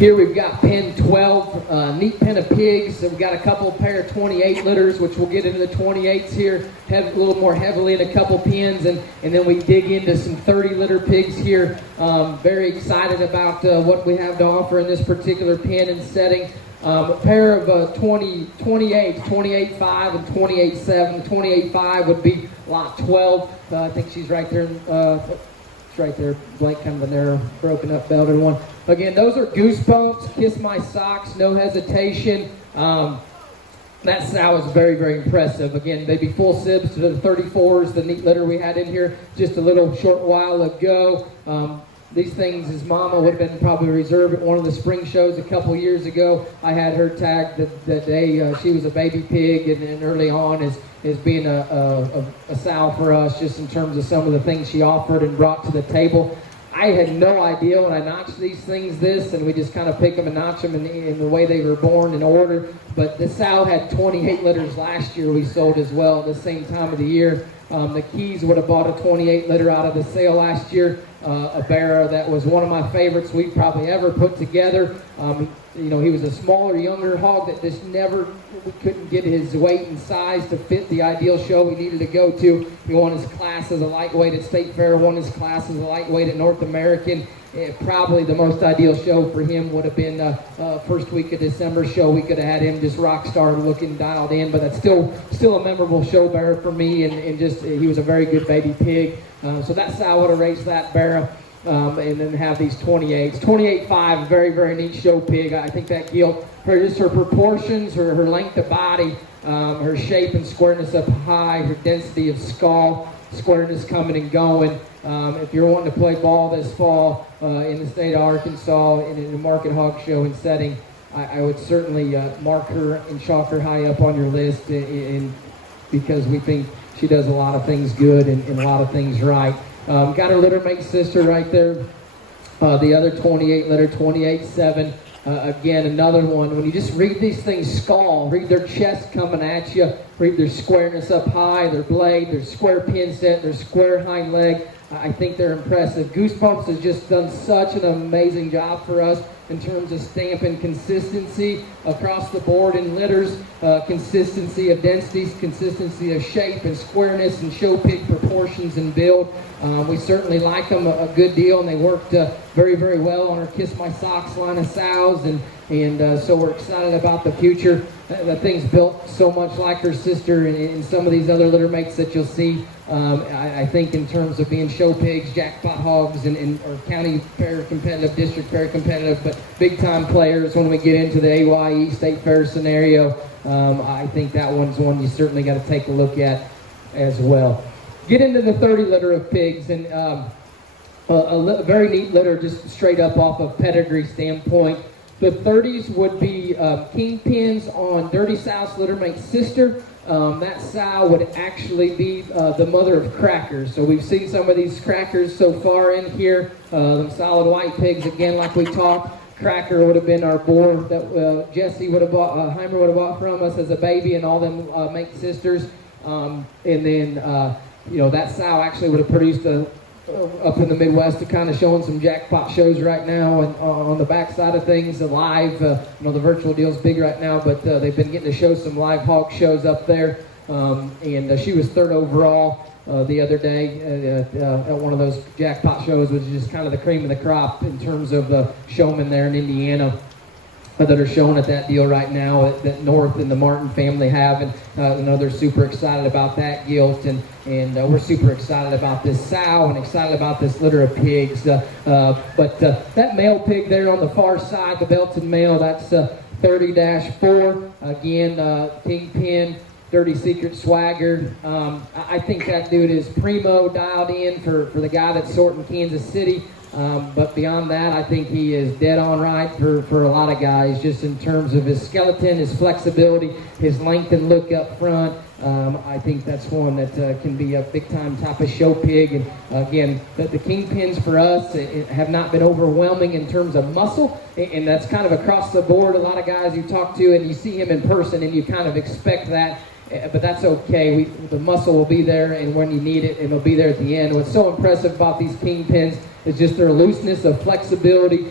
Here we've got pin 12, neat pen of pigs. We've got a couple pair of 28 litters, which we'll get into the 28s here a little more heavily in a couple pins, and then we dig into some 30 litter pigs here. Very excited about what we have to offer in this particular pin and setting. A pair of 28s, 28.5 and 28.7. 28.5 would be lot 12. I think she's right there. It's right there, blank, kind of a narrow, broken up belted one. Again, those are Goosebumps, Kiss My Socks, No Hesitation. That sow is very, very impressive. Again, they'd be full sibs to the 34s, the neat litter we had in here just a little short while ago. These things, his mama would have been probably reserved at one of the spring shows a couple years ago. I had her tagged the day she was a baby pig, and early on as being a sow for us, just in terms of some of the things she offered and brought to the table. I had no idea when I notched these things and we just kind of pick them and notch them in the way they were born in order. But this sow had 28 litters last year we sold as well at the same time of the year. The Keys would have bought a 28 litter out of the sale last year. A bearer that was one of my favorites we've probably ever put together. He was a smaller, younger hog that just we couldn't get his weight and size to fit the ideal show we needed to go to. He won his class as a lightweight at State Fair, won his class as a lightweight at North American. Probably the most ideal show for him would have been first week of December show. We could have had him just rock star looking dialed in, but that's still a memorable show bearer for me, and just he was a very good baby pig. So that sow would have raised that bearer. And then have these 28s. 28.5, very, very neat show pig. I think that gilt, her proportions, her length of body, her shape and squareness up high, her density of skull, squareness coming and going. If you're wanting to play ball this fall in the state of Arkansas in a market hog show and setting, I would certainly mark her and chalk her high up on your list because we think she does a lot of things good and a lot of things right. Got her littermate sister right there. The other 28 litter, 28.7. Again, another one. When you just read these things, read their chest coming at you, read their squareness up high, their blade, their square pin set, their square hind leg. I think they're impressive. Goosebumps has just done such an amazing job for us in terms of stamping consistency across the board in litters, consistency of densities, consistency of shape and squareness and show pig proportions and build. We certainly like them a good deal, and they worked very, very well on our Kiss My Socks line of sows, and so we're excited about the future. The thing's built so much like her sister and some of these other litter mates that you'll see. I think in terms of being show pigs, jackpot hogs, or county fair competitive, district fair competitive, but big time players when we get into the AYE state fair scenario, I think that one's one you certainly got to take a look at as well. Get into the 30 litter of pigs, and a very neat litter just straight up off of pedigree standpoint. The 30s would be kingpins on Dirty South's littermate's sister. That sow would actually be the mother of Crackers. So we've seen some of these Crackers so far in here. Them solid white pigs, again, like we talked. Cracker would have been our boar that Jesse would have bought, Heimer would have bought from us as a baby, and all them make sisters. And then, that sow actually would have produced up in the Midwest, kind of showing some jackpot shows right now, and on the back side of things, the live, the virtual deal's big right now, but they've been getting to show some live hog shows up there, and she was third overall the other day at one of those jackpot shows, which is just kind of the cream of the crop in terms of the showmen there in Indiana that are showing at that deal right now that North and the Martin family have, and they're super excited about that gilt, and we're super excited about this sow and excited about this litter of pigs. But that male pig there on the far side, the belted male, that's 30-4. Again, kingpin, Dirty Secret Swagger. I think that dude is primo dialed in for the guy that's sorting Kansas City. But beyond that, I think he is dead on right for a lot of guys, just in terms of his skeleton, his flexibility, his length and look up front. I think that's one that can be a big-time type of show pig. And again, the kingpins for us have not been overwhelming in terms of muscle, and that's kind of across the board. A lot of guys you talk to, and you see him in person, and you kind of expect that. But that's okay. The muscle will be there, and when you need it, it'll be there at the end. What's so impressive about these kingpins is just their looseness of flexibility,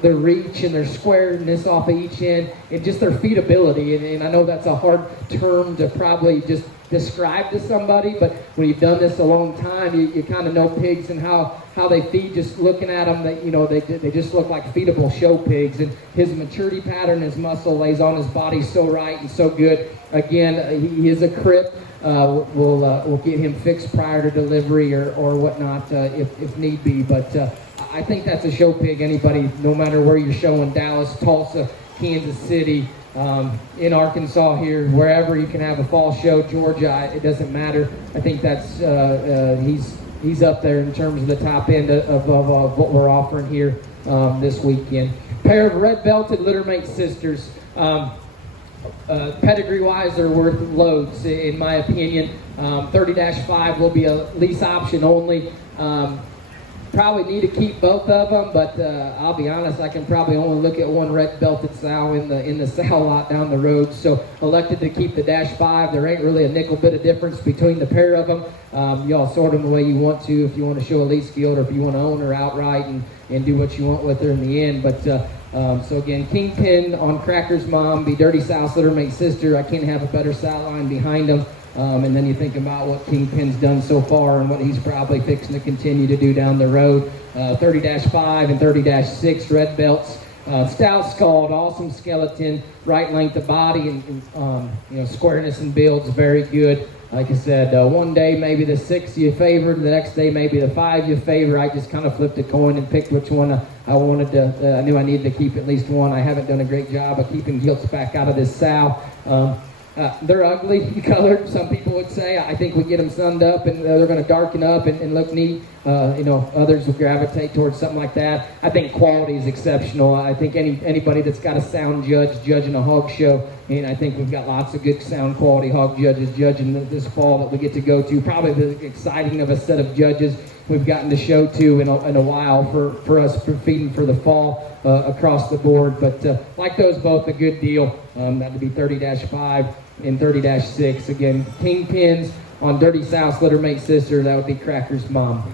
their reach and their squareness off of each end, and just their feedability. And I know that's a hard term to probably just describe to somebody, but when you've done this a long time, you kind of know pigs and how they feed. Just looking at them, they just look like feedable show pigs. And his maturity pattern, his muscle lays on his body so right and so good. Again, he is a crip. We'll get him fixed prior to delivery or whatnot if need be. But I think that's a show pig. Anybody, no matter where you're showing, Dallas, Tulsa, Kansas City, in Arkansas here, wherever you can have a fall show, Georgia, it doesn't matter. I think that's he's up there in terms of the top end of what we're offering here this weekend. Pair of red-belted littermate sisters. Pedigree-wise, they're worth loads, in my opinion. 30-5 will be a lease option only. Probably need to keep both of them, but I'll be honest, I can probably only look at one red-belted sow in the sow lot down the road. So elected to keep the -5. There ain't really a nickel bit of difference between the pair of them. Y'all sort them the way you want to, if you want to show a lease field or if you want to own her outright and do what you want with her in the end. But so again, Kingpin on Cracker's mom, be Dirty South's littermate sister. I can't have a better sow line behind them. And then you think about what Kingpin's done so far and what he's probably fixing to continue to do down the road. 30-5 and 30-6 red belts. Stout skulled, awesome skeleton, right length of body, and squareness and build's very good. Like I said, one day maybe the 6 you favored, the next day maybe the 5 you favor. I just kind of flipped a coin and picked which one I wanted to. I knew I needed to keep at least one. I haven't done a great job of keeping gilts back out of this sow. They're ugly colored, some people would say. I think we get them sunned up and they're going to darken up and look neat. Others will gravitate towards something like that. I think quality is exceptional. I think anybody that's got a sound judge judging a hog show, and I think we've got lots of good sound quality hog judges judging this fall that we get to go to. Probably the exciting of a set of judges we've gotten to show to in a while for us for feeding for the fall across the board. But like those both, a good deal. That would be 30-5 and 30-6. Again, Kingpins on Dirty South's littermate sister. That would be Cracker's mom.